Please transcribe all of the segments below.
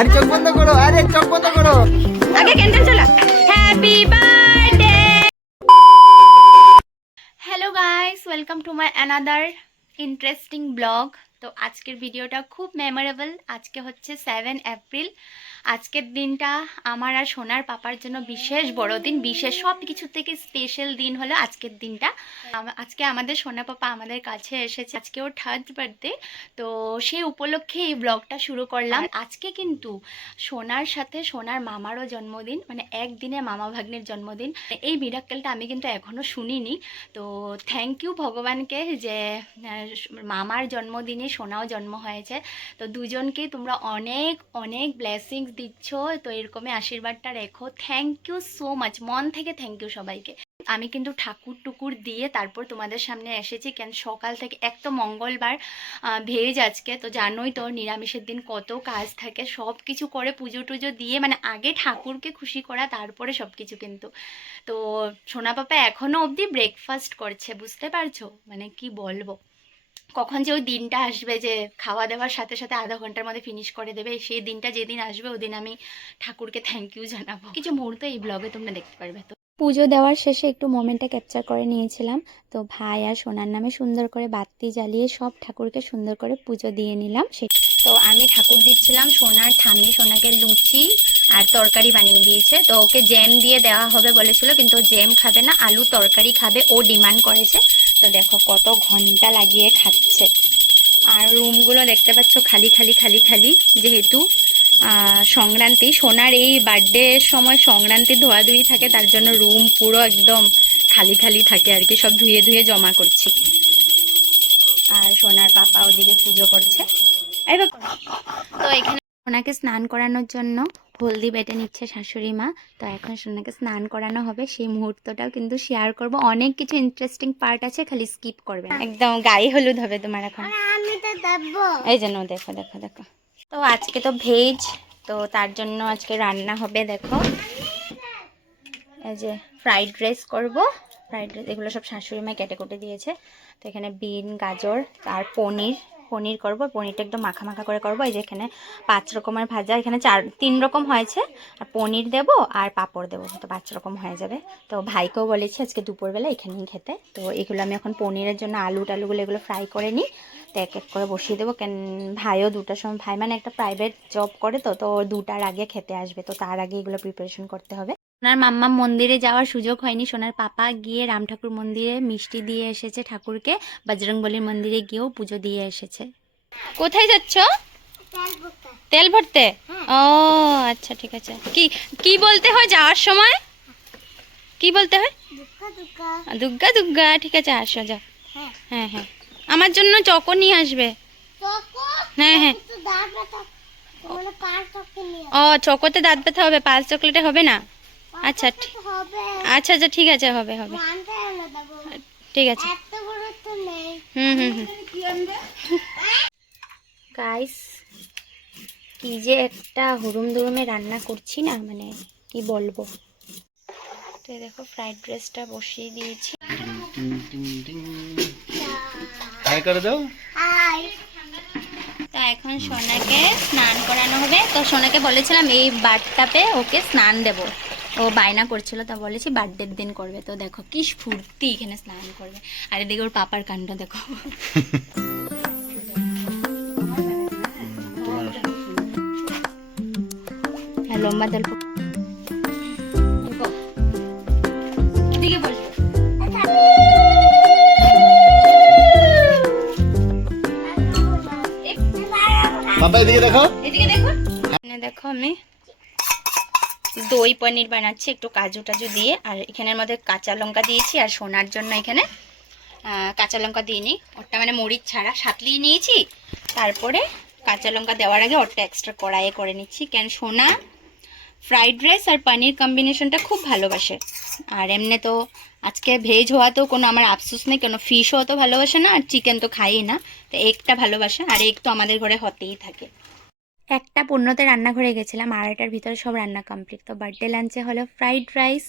আর চোখ বন্ধ করো, আরে চোখ বন্ধ করো। আগে ক্যান্ডেল জ্বালা। Happy birthday. Hello guys, welcome to my another interesting blog. তো আজকের ভিডিওটা খুব মেমোরেবল। আজকে হচ্ছে 7 এপ্রিল। আজকের দিনটা আমার আর সোনার পাপার জন্য বিশেষ বড় দিন, বিশেষ সব কিছু থেকে স্পেশাল দিন হলো আজকের দিনটা। আজকে আমাদের সোনা পাপা আমাদের কাছে এসেছে, আজকে ওর 3rd বার্থডে। তো সেই উপলক্ষে এই ব্লগটা শুরু করলাম। আজকে কিন্তু সোনার সাথে সোনার মামারও জন্মদিন, মানে একদিনে মামা ভাগ্নের জন্মদিন। এই মিরাক্কেলটা আমি কিন্তু এখনও শুনিনি। তো থ্যাংক ইউ ভগবানকে যে মামার জন্মদিনে সোনাও জন্ম হয়েছে। তো দুজনকেই তোমরা অনেক অনেক ব্লেসিংস দিচ্ছ, তো এরকমই আশীর্বাদটা রেখো। থ্যাংক ইউ সো মাচ, মন থেকে থ্যাংক ইউ সবাইকে। আমি কিন্তু ঠাকুর টুকুর দিয়ে তারপর তোমাদের সামনে এসেছি, কেন সকাল থেকে এক তো মঙ্গলবার, ভেজ আজকে তো জানোই তো নিরামিষের দিন কত কাজ থাকে, সব কিছু করে পুজো টুজো দিয়ে মানে আগে ঠাকুরকে খুশি করা তারপরে সব কিছু। কিন্তু তো সোনা পাপা এখনও অবধি ব্রেকফাস্ট করছে, বুঝতে পারছো? মানে কি বলবো, কখন যে ওই দিনটা আসবে যে খাওয়া দাওয়ার সাথে সাথে আধা ঘন্টার মধ্যে ফিনিশ করে দেবে, সেই দিনটা যেদিন আসবে ওদিন আমি ঠাকুরকে থ্যাংক ইউ জানাবো। কিছু মুহূর্ত এই ব্লগে তোমরা দেখতে পারবে। তো পুজো দেওয়ার শেষে একটু মোমেন্টটা ক্যাপচার করে নিয়েছিলাম। তো ভাই আর সোনার নামে সুন্দর করে বাতি জ্বালিয়ে সব ঠাকুরকে সুন্দর করে পুজো দিয়ে নিলাম। তো আমি ঠাকুর দিচ্ছিলাম, সোনার ঠাম্মি সোনাকে লুচি আর তরকারি বানিয়ে দিয়েছে। তো ওকে জ্যাম দিয়ে দেওয়া হবে বলেছিল, কিন্তু ও জ্যাম খাবে না, আলু তরকারি খাবে, ও ডিমান্ড করেছে। তো দেখো কত ঘন্টা লাগিয়ে খাচ্ছে। আর রুমগুলো দেখতে পাচ্ছ খালি খালি খালি খালি, যেহেতু সংক্রান্তি, সোনার এই বার্থডের সময় সংক্রান্তি ধোয়াধুয়ি থাকে, তার জন্য রুম পুরো একদম খালি খালি থাকে আর কি, সব ধুয়ে ধুয়ে জমা করছি। আর সোনার পাপা ওদিকে পুজো করছে। তো এখানে সোনাকে স্নান করানোর জন্য হলদি বেটে নিচ্ছে শাশুড়ি মা। তো এখন সোনাকে স্নান করানো হবে, সেই মুহূর্তটাও কিন্তু শেয়ার করব। অনেক কিছু ইন্টারেস্টিং পার্ট আছে, খালি স্কিপ করবে না। একদম গায়ে হলুদ হবে তোমার এখন। এই জন্য দেখো দেখো দেখো। তো আজকে তো ভেজ, তো তার জন্য আজকে রান্না হবে। দেখো এই যে ফ্রাইড রাইস করব। ফ্রাইড রাইস এগুলো সব শাশুড়ি মা কেটে কুটে দিয়েছে। তো এখানে বিন, গাজর আর পনির করব। পনিরটা একদম মাখা মাখা করে করব। এই যে এখানে 5 রকমের ভাজা, এখানে 3 রকম হয়েছে, আর পনির দেব আর পাঁপড় দেবো, তো 5 রকম হয়ে যাবে। তো ভাইকেও বলেছি আজকে দুপুরবেলা এখানেই খেতে। তো এগুলো আমি এখন পনিরের জন্য টালুগুলো এগুলো ফ্রাই করে নিই। তো এক এক করে বসিয়ে দেবো, কেন ভাইও 2টার সময়, ভাই মানে একটা প্রাইভেট জব করে, তো 2টার আগে খেতে আসবে, তো তার আগে এগুলো প্রিপারেশন করতে হবে। সোনার মাম্মা মন্দিরে যাওয়ার সুযোগ হয়নি, সোনার পাপা গিয়ে রাম ঠাকুর মন্দিরে মিষ্টি দিয়ে এসেছে ঠাকুরকে, বজরংবলীর মন্দিরে গিয়েও পুজো দিয়ে এসেছে। কোথায় যাচ্ছ? তেল ভরতে। ও আচ্ছা ঠিক আছে। কি কি বলতে হয় যাওয়ার সময়? কি বলতে হয়? দুর্গা দুর্গা। ঠিক আছে আসো, যাও। হ্যাঁ হ্যাঁ, আমার জন্য চকো নিয়ে আসবে। হ্যাঁ হ্যাঁ। ও চকোতে দাঁত ব্যথা হবে, 5 চকলেটে হবে না? আচ্ছা আচ্ছা আচ্ছা ঠিক আছে, হবে হবে, ঠিক আছে। হুম হুম হুম। গাইস কি যে একটা হুড়ুম দুরুমে রান্না করছি না, মানে কি বলবো। তো দেখো ফ্রাইড রাইসটা বসিয়ে দিয়েছি। হাই করে দাও। তো এখন সোনাকে স্নান করানো হবে। তো সোনাকে বলেছিলাম এই বাথটাবে ওকে স্নান দেব, ও বায়না করছিল, তা বলেছি বার্থডের দিন করবে। তো দেখো কি ফুর্তি, এখানে স্নান করবে। আর এদিকে ওর পাপার কাণ্ড দেখো। হ্যাঁ লম্বা দল এদিকে বসবে। বাবা এদিকে দেখো, এদিকে দেখো। দেখো আমি দই পনির বানাচ্ছি একটু কাজু টাজু দিয়ে, আর এখানের মধ্যে কাঁচা লঙ্কা দিয়েছি, আর সোনার জন্য এখানে কাঁচা লঙ্কা দিইনি, ওরটা মানে মরিচ ছাড়া সাতলিয়ে নিয়েছি। তারপরে কাঁচা লঙ্কা দেওয়ার আগে ওরটা এক্সট্রা কড়াইয়ে করে নিচ্ছি, কেন সোনা ফ্রাইড রাইস আর পনির কম্বিনেশনটা খুব ভালোবাসে। আর এমনি তো আজকে ভেজ হওয়াতেও কোনো আমার আফসোস নেই, কেন ফিশও অত ভালোবাসে না, আর চিকেন তো খাই না, তো এগটা ভালোবাসে, আর এগ তো আমাদের ঘরে হতেই থাকে। একটা 15তে রান্নাঘরে গেছিলাম, 2:30টার ভিতরে সব রান্না কমপ্লিট। তো বার্থডে লাঞ্চে হলো ফ্রাইড রাইস,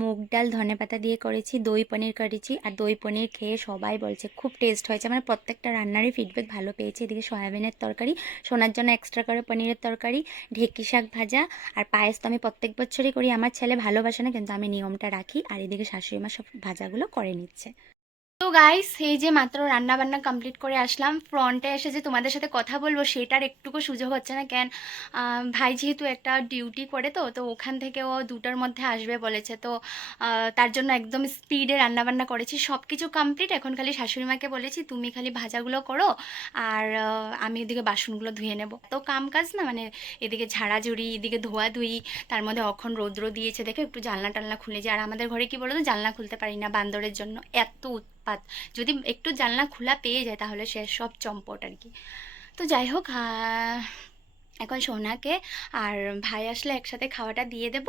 মুগ ডাল ধনেপাতা দিয়ে করেছি, দই পনির করেছি। আর দই পনির খেয়ে সবাই বলছে খুব টেস্ট হয়েছে, মানে প্রত্যেকটা রান্নারই ফিডব্যাক ভালো পেয়েছি। এদিকে সয়াবিনের তরকারি, সোনার জন্য এক্সট্রা করে পনিরের তরকারি, ঢেঁকি শাক ভাজা আর পায়েস তো আমি প্রত্যেক বছরই করি। আমার ছেলে ভালোবাসে না, কিন্তু আমি নিয়মটা রাখি। আর এদিকে শাশুড়ি মা সব ভাজাগুলো করে নিচ্ছে। তো গাইস, এই যে মাত্র রান্না বান্না কমপ্লিট করে আসলাম, ফ্রন্টে এসে যে তোমাদের সাথে কথা বলবো সেটার একটুকু সুযোগ হচ্ছে না। কেন, ভাই যেহেতু একটা ডিউটি করে, তো ওখান থেকে ও 2টার মধ্যে আসবে বলেছে। তো তার জন্য একদম স্পিডে রান্নাবান্না করেছি, সব কিছু কমপ্লিট। এখন খালি শাশুড়ি মাকে বলেছি তুমি খালি ভাজাগুলো করো, আর আমি এদিকে বাসনগুলো ধুয়ে নেব। তো কাম কাজ না, মানে এদিকে ঝাড়াঝুড়ি, এদিকে ধোয়াধুয়ি, তার মধ্যে অখন রৌদ্র দিয়েছে দেখে একটু জানলা টালনা খুলে যায়। আর আমাদের ঘরে কি বলো তো, জানলা খুলতে পারি না বান্দরের জন্য, এত উৎপাত। যদি একটু জানলা খোলা পেয়ে যায় তাহলে সে সব চম্পট আর কি। তো যাই হোক, এখন সোনাকে আর ভাই আসলে একসাথে খাওয়াটা দিয়ে দেব।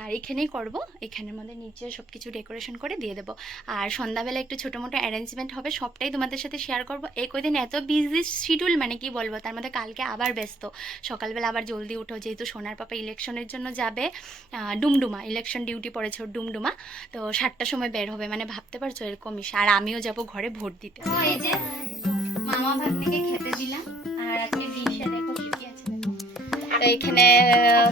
আর এখানেই করব, এখানের মধ্যে নিচে সব কিছু ডেকোরেশন করে দিয়ে দেবো। আর সন্ধ্যাবেলা একটু ছোটো মোটো অ্যারেঞ্জমেন্ট হবে, সবটাই তোমাদের সাথে শেয়ার করব। এই কদিন এত বিজি শিডিউল, মানে কি বলবো, তার মধ্যে কালকে আবার ব্যস্ত। সকালবেলা আবার জলদি উঠো, যেহেতু সোনার পাপা ইলেকশনের জন্য যাবে ডুমডুমা, ইলেকশন ডিউটি পড়েছে ওর ডুমডুমা। তো 7টার সময় বের হবে, মানে ভাবতে পারছো এরকমই। আর আমিও যাব ঘরে ভোট দিতে। তো এই যে মামা ভাগ্নিকে খেতে দিলাম। আর আজকে ডিশে দেখো কি কি আছে। তো এখানে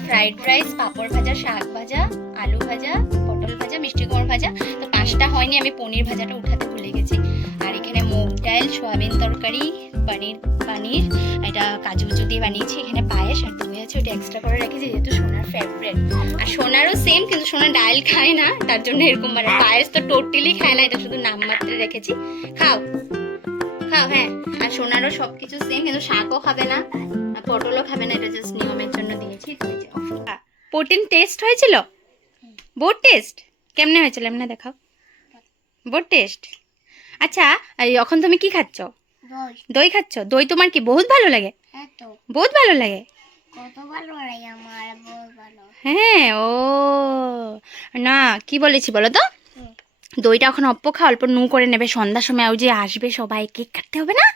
ফ্রাইড রাইস, পাঁপড় ভাজা, শাক ভাজা, আলু ভাজা, পটল ভাজা, মিষ্টি কুমড়ো ভাজা। তো 5টা হয়নি, আমি পনির ভাজাটা উঠাতে ভুলে গেছি। আর এখানে মুগ ডাল, সয়াবিন তরকারি, পনির এটা কাজু কুচু দিয়ে বানিয়েছি। এখানে পায়েস আর দই আছে, ওটা এক্সট্রা করে রেখেছি যেহেতু সোনার ফেভারিট। আর সোনারও সেম, কিন্তু সোনা ডাল খায় না, তার জন্য এরকম মানে পায়েস তো টোটালি খায় না, এটা শুধু নামমাত্রে রেখেছি। খাও খাও, হ্যাঁ। আর সোনারও সব কিছু সেম, কিন্তু শাকও খাবে না, পটলও খাবে না, এটা জাস্ট নিয়মের জন্য দিয়েছি। প্রোটিন টেস্ট হয়েছিল, বোর্ড টেস্ট কেমনে হয়েছিল এমনি দেখাও, বোর্ড টেস্ট। আচ্ছা, এখন তুমি কি খাচ্ছ? দই খাচ্ছ? দই তোমার কি বহুত ভালো লাগে? বহুত ভালো লাগে? হ্যাঁ, ও না, কি বলেছি বলো তো, দইটা এখন অল্প খা, অল্প নু করে নেবে। সন্ধ্যার সময় ওই যে আসবে সবাই, কেক কাটতে হবে না,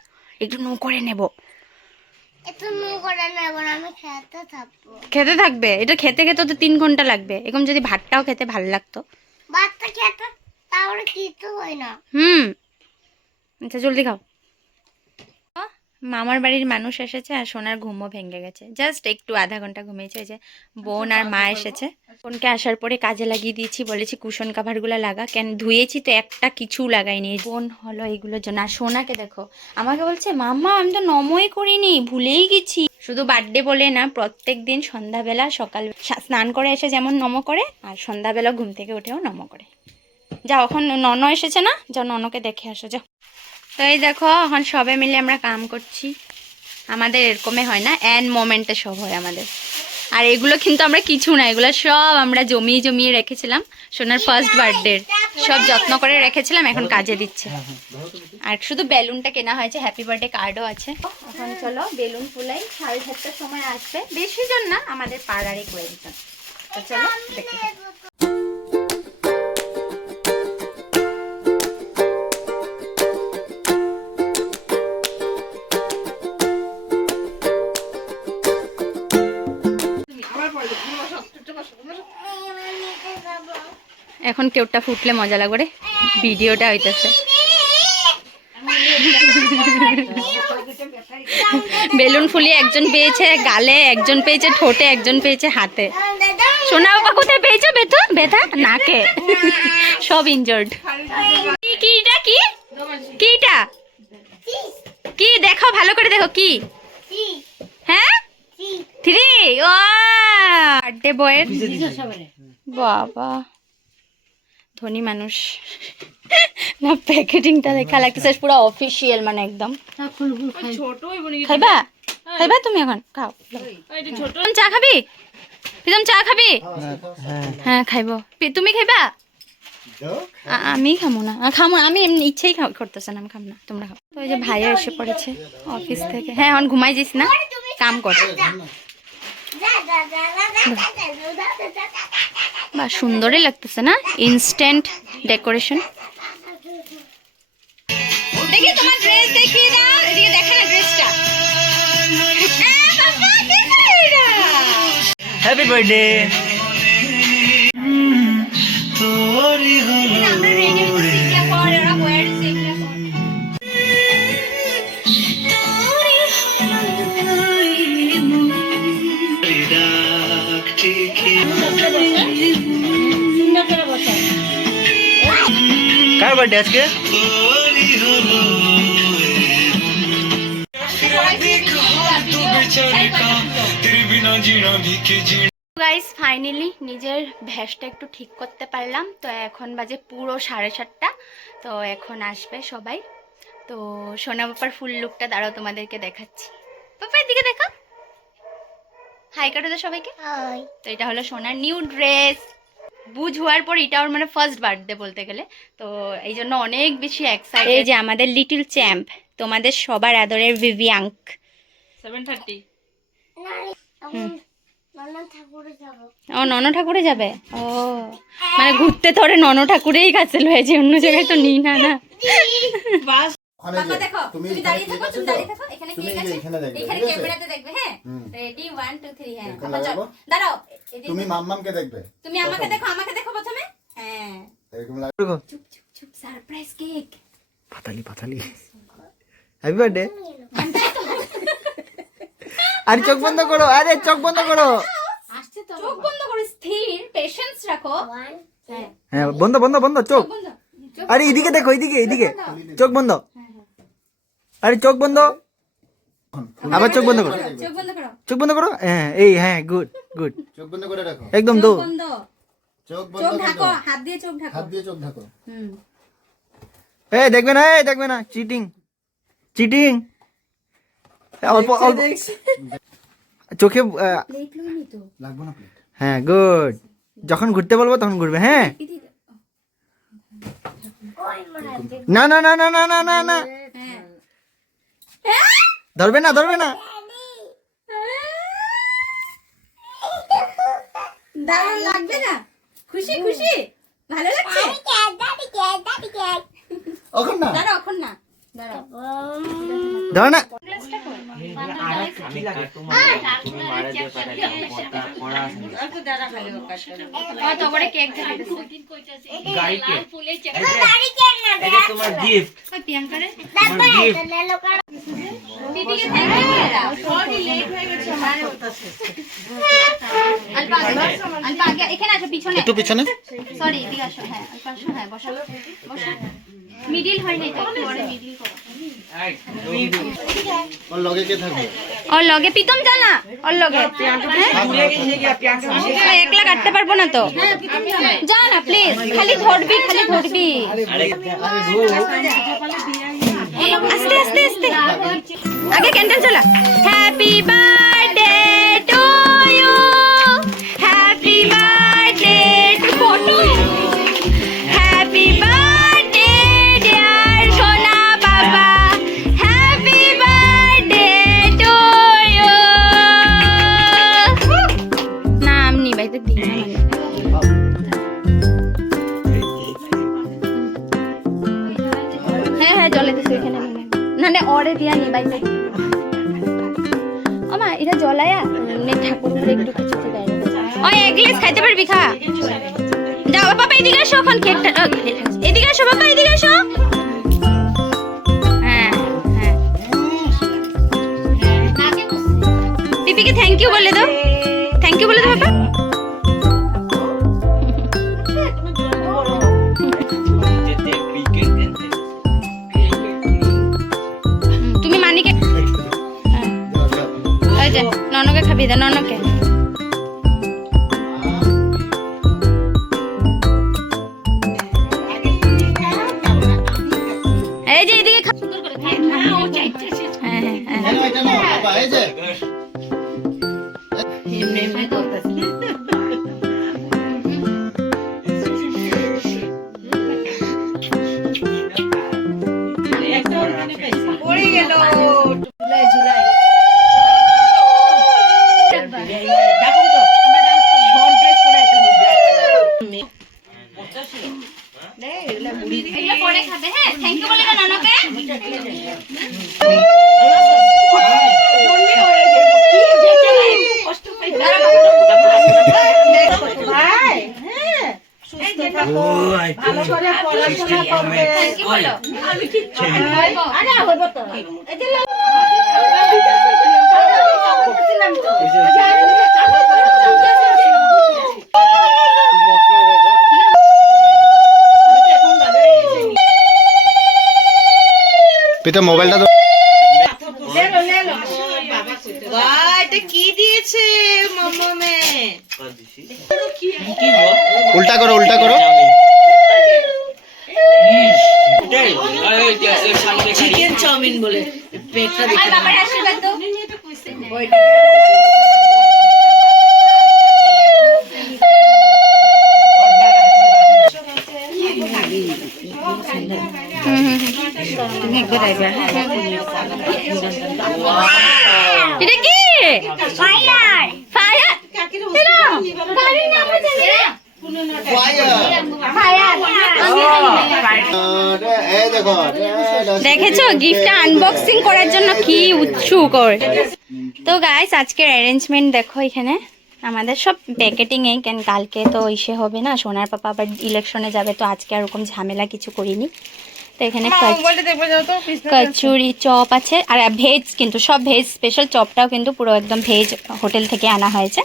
একটু নু করে নেব। খেতে থাকবে, এটা খেতে খেতে তো 3 ঘন্টা লাগবে। এরকম যদি ভাতটাও খেতে ভালো লাগতো। আচ্ছা জলদি খাও। মামার বাড়ির মানুষ এসেছে আর সোনার ঘুমও ভেঙে গেছে, জাস্ট একটু আধা ঘন্টা ঘুমিয়েছে। যে বোন আর মা এসেছে, বোনকে আসার পরে কাজে লাগিয়ে দিয়েছি, বলেছি কুশন কাভারগুলো লাগা। কেন ধুয়েছি তো একটা কিছু লাগাইনি, বোন হলো এইগুলোর জন্য। আর সোনাকে দেখো, আমাকে বলছে মাম্মা আমি তো নমই করিনি, ভুলেই গেছি। শুধু বার্থডে বলে না, প্রত্যেক দিন সন্ধ্যাবেলা সকাল স্নান করে এসে যেমন নম করে, আর সন্ধ্যাবেলা ঘুম থেকে উঠেও নম করে। যাও, এখন নন এসেছে না, যাও ননকে দেখে আসো যাও। তো এই দেখো, এখন সবে মিলে আমরা কাম করছি। আমাদের এরকমই হয় না, এন্ড মোমেন্টে সব হয় আমাদের। আর এগুলো কিন্তু আমরা কিছু না, এগুলো সব আমরা জমিয়ে জমিয়ে রেখেছিলাম সোনার ফার্স্ট বার্থডে, সব যত্ন করে রেখেছিলাম, এখন কাজে দিচ্ছে। আর শুধু বেলুনটা কেনা হয়েছে, হ্যাপি বার্থডে কার্ডও আছে। এখন চলো বেলুন ফুলাই, 7:30টার সময় আসবে, বেশি জন না, আমাদের পাড়ারই কয়েকজন। তো চলো দেখতে থাকো। এখন কেউটা ফুটলে মজা লাগবে রে, ভিডিওটা হইতেছে। বেলুন ফুলিয়ে একজন পেয়েছে গালে, একজন পেয়েছে ঠোঁটে, একজন পেয়েছে হাতে। সোনা বাবা কোথায় পেয়েছে ব্যথা? ব্যথা নাকে, সব ইনজর্ড। কিটা কি কিটা কি দেখো, ভালো করে দেখো কি। হ্যাঁ 3, ও বার্থডে বয়ের বাবা, ধনী মানুষ না। প্যাকেটিংটা দেখা লাগতেছে পুরো অফিসিয়াল, মানে একদম। খাইবা খাইবা তুমি এখন খাও। চা খাবি? প্রীতম চা খাবি? হ্যাঁ খাইব। তুমি খাইবা? আমি খাবো না, খাবো আমি এমনি ইচ্ছেই করতেছে না, আমি খাবো না, তোমরা খাও। তো ওই যে ভাইয়া এসে পড়েছে অফিস থেকে। হ্যাঁ এখন ঘুমাই যাইস না, কাম কর। বা সুন্দরই লাগতেছে না, ইনস্ট্যান্ট ডেকোরেশন। দেখি তোমার ড্রেস দেখিয়ে দাও, এদিকে দেখা না ড্রেসটা। Happy birthday. কার বার্থডে আজকে? গাইস ফাইনালি নিজের ভ্যাসটা একটু ঠিক করতে পারলাম। তো এখন বাজে পুরো 7:30। তো এখন আসবে সবাই। তো সোনা বাপার ফুল লুকটা দাঁড়াও তোমাদেরকে দেখাচ্ছি। পাপার দিকে দেখো, হাই করে দাও সবাইকে। তো এটা হলো সোনার নিউ ড্রেস। বুঝ হওয়ার পর এটা ওর মানে ফার্স্ট বার্থডে বলতে গেলে, তো এই জন্য অনেক বেশি এক্সাইটেড। এই যে আমাদের লিটল চ্যাম্প, তোমাদের সবার আদরের ভিভিয়াঙ্ক। 7:30 ও নন ঠাকুরে যাবে। ও মানে ঘুরতে তোরে নন ঠাকুরেই কাছে লয়েছে, অন্য জায়গায় তো নিই না। না বাস বাবা দেখো, তুমি দাঁড়িয়ে থাকো, তুমি দাঁড়িয়ে থাকো, এখানে কি আছে? এখানে ক্যামেরাতে দেখবে, হ্যাঁ? রেডি 1 2 3 হ্যাঁ। চলো দাঁড়াও, তুমি মাম্মামকে দেখবে, তুমি আমাকে দেখো, আমাকে দেখো প্রথমে। হ্যাঁ, এরকম লাগবে। চুপ চুপ চুপ, সারপ্রাইজ কেক। পাতালি পাতালি হ্যাপি বার্থডে। আরে চোখ বন্ধ করো, আরে চোখ বন্ধ করো। আসছে তো, চোখ বন্ধ করে স্থির পেশেন্স রাখো। হ্যাঁ হ্যাঁ বন্ধ বন্ধ বন্ধ চোখ। বন্ধ। আরে এদিকে দেখো, এদিকে এদিকে, চোখ বন্ধ। আরে চোখ বন্ধ, আবার চোখ বন্ধ করো, চোখ বন্ধ করো, চোখ বন্ধ করো। হ্যাঁ এই হ্যাঁ গুড গুড, চোখ বন্ধ করে রাখো একদম। চোখ দো বন্ধ, চোখ চোখ বন্ধ ঢাকো, করো, হাত দিয়ে চোখ ঢাকো, হাত দিয়ে চোখ ঢাকো। হুম। এই দেখবে না, এই দেখবে না, চিটিং চিটিং। অল্প অল্প চোখে প্লেট লইনি তো। লাগবে না প্লেট। হ্যাঁ গুড, যখন ঘুরতে বলবো তখন ঘুরবে। হ্যাঁ না না না না না না না না, হ্যাঁ ধরবে না ধরবে না। দারুণ লাগবে না? খুশি খুশি, ভালো লাগছে? এখন না, দাঁড়াও, এখন না, দাঁড়াও। ধর না। তোমার গিফট, এখানে আসো, পিছনে একটু পিছনে। সরি এদিকে আসো। হ্যাঁ আসো, হ্যাঁ বসো বসো। মিডিল হয় নাই তো, একটু বড় মিডিল করো। ওর লগে কে থাকবে? ওর লগে পিতম জানা, ওর লগে একলা কাটতে পারবো না তো, যা না প্লিজ, খালি ধরবি খালি ধরবি। আস্তে আস্তে আস্তে, আগে ক্যান্ডেল জ্বলা। Happy birthday to you, happy birthday to photo, happy birthday dear সোনা বাবা, হ্যাপি বার্থডে টু ইউ। না আমি নিবাইতে দিই না, হ্যাঁ হ্যাঁ জলে দিছি ওইখানে, না না ওরে দিয়া নিবাইতে। ও মা এটা জ্বলায়া নে ঠাকুর উপরে একটু কিছু দেয়। ওই এক গ্লাস খাইতে পারবি, খা। যাও বাবা এদিকে আসো, এখন কেকটা এদিকে আসো বাবা, এদিকে আসো। হ্যাঁ হ্যাঁ, পিপিকে থ্যাংক ইউ বলে দাও, থ্যাংক ইউ বলে দাও বাবা। তুমি মানিকে ওই যে ননকে খাবি, দে ননকে। এই যে এদিকে খা। হ্যাঁ হ্যাঁ হ্যাঁ, এই যে পড়ে গেল ঝুলাই ঝুলাই। ডাকুন তো, শর্ট ড্রেস পরে একটা ব্ল্যাক এগুলো পরে খাবে। হ্যাঁ থ্যাংক ইউ বলে দাও ননকে। কষ্ট পাই। ভালো করে পড়াশোনা করবে। কি বলো আমি ঠিক আরে হইব তো এই যে করছিলাম তো পিতা মোবাইলটা লেলো লেলো বাবা এটা কি দিয়েছে মাম্মামে উল্টা করো উল্টা করো চিকেন চাউমিন বলে পেটটা দেখে আর বাবার আশীর্বাদ দাও তুমি একবার আইবা এটা কি ফায়ার ফায়ার দেখেছো গিফটটা আনবক্সিং করার জন্য কি উৎসুক ওর। তো গাইস আজকের অ্যারেঞ্জমেন্ট দেখো এখানে আমাদের সব প্যাকেটিং এ, কেন কালকে তো ইসে হবে না, সোনার পাপা আবার ইলেকশনে যাবে, তো আজকে আর ওরকম ঝামেলা কিছু করিনি। তো এখানে কচুরি চপ আছে আর ভেজ, কিন্তু সব ভেজ স্পেশাল, চপটাও কিন্তু পুরো একদম ভেজ হোটেল থেকে আনা হয়েছে।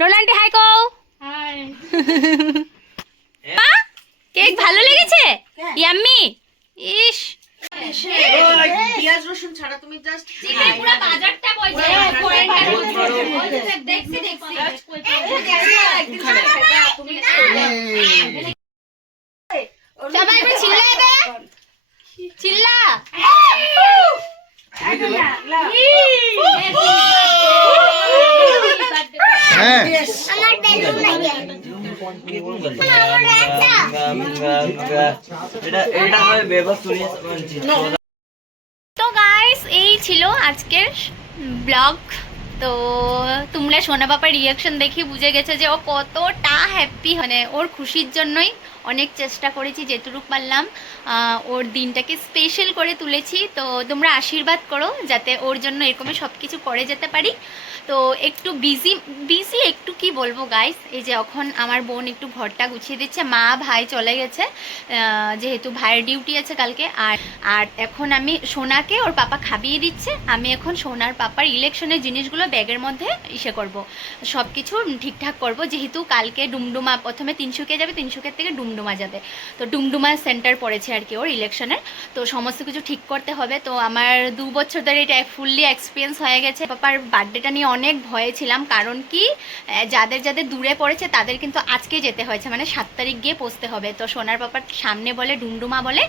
রোলান্ডি হাই কো হাই। কেক ভালো লেগেছে? ইয়াম্মি। ইস পেঁয়াজ রসুন ছাড়া তুমি জাস্ট চিকেন পুরো বাজারটা বইছে দেখছি সবাই একটু চিল্লাবে, চিল্লা। হ্যাঁ তো গাইস এই ছিল আজকের ব্লগ। তো তোমরা সোনা বাবার রিয়াকশন দেখে বুঝে গেছে যে ও কতটা হ্যাপি, মানে ওর খুশির জন্যই অনেক চেষ্টা করেছি যেটুকু পারলাম ওর দিনটাকে স্পেশাল করে তুলেছি। তো তোমরা আশীর্বাদ করো যাতে ওর জন্য এরকমই সব কিছু করে যেতে পারি। তো একটু বিজি একটু কি বলবো গাইস, এই যে এখন আমার বোন একটু ঘরটা গুছিয়ে দিচ্ছে, মা ভাই চলে গেছে যেহেতু ভাইয়ের ডিউটি আছে কালকে। আর এখন আমি সোনাকে ওর পাপা খাবিয়ে দিচ্ছে, আমি এখন সোনার পাপার ইলেকশনের জিনিসগুলো ব্যাগের মধ্যে ইসে করব, সব কিছু ঠিকঠাক করব, যেহেতু কালকে ডুমডুমা প্রথমে তিনসুকিয়া যাবে, তিনসুকিয়ার থেকে ডুমডুমা যাবে, তো ডুমডুমা সেন্টার পড়েছে আর কি ওর ইলেকশনের, তো সমস্ত কিছু ঠিক করতে হবে। তো আমার 2 বছর ধরে এটা ফুললি এক্সপিরিয়েন্স হয়ে গেছে। পাপার বার্থডেটা নিয়ে অনেক ভয়ে ছিলাম, কারণ কি যাদের যাদের দূরে পড়েছে তাদের কিন্তু আজকে যেতে হয়েছে, মানে 7 তারিখ গিয়ে পৌঁছতে হবে। তো সোনার পাপার সামনে বলে ডুমডুমা বলে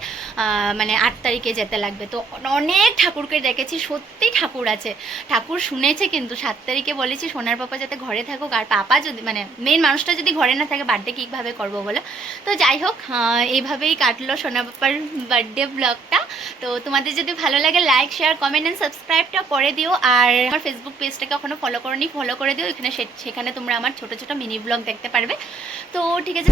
মানে 8 তারিখে যেতে লাগবে। তো অনেক ঠাকুরকে ডেকেছি, সত্যি ঠাকুর আছে, ঠাকুর শুনেছে, কিন্তু 7 তারিখে বলেছি সোনার পাপা যাতে ঘরে থাকুক, আর পাপা যদি মানে মেন মানুষটা যদি ঘরে না থাকে বার্থডে কীভাবে করবো বলে। তো যাই হোক এইভাবেই কাটলো সোনা পাপার বার্থডে ব্লগটা। তো তোমাদের যদি ভালো লাগে লাইক শেয়ার কমেন্ট অ্যান্ড সাবস্ক্রাইবটা করে দিও, আর আমার ফেসবুক পেজটাকে এখনো ফলো করনি, ফলো করে দিও, এখানে সেখানে তোমরা আমার ছোট ছোট মিনি ব্লগ দেখতে পারবে। তো ঠিক আছে।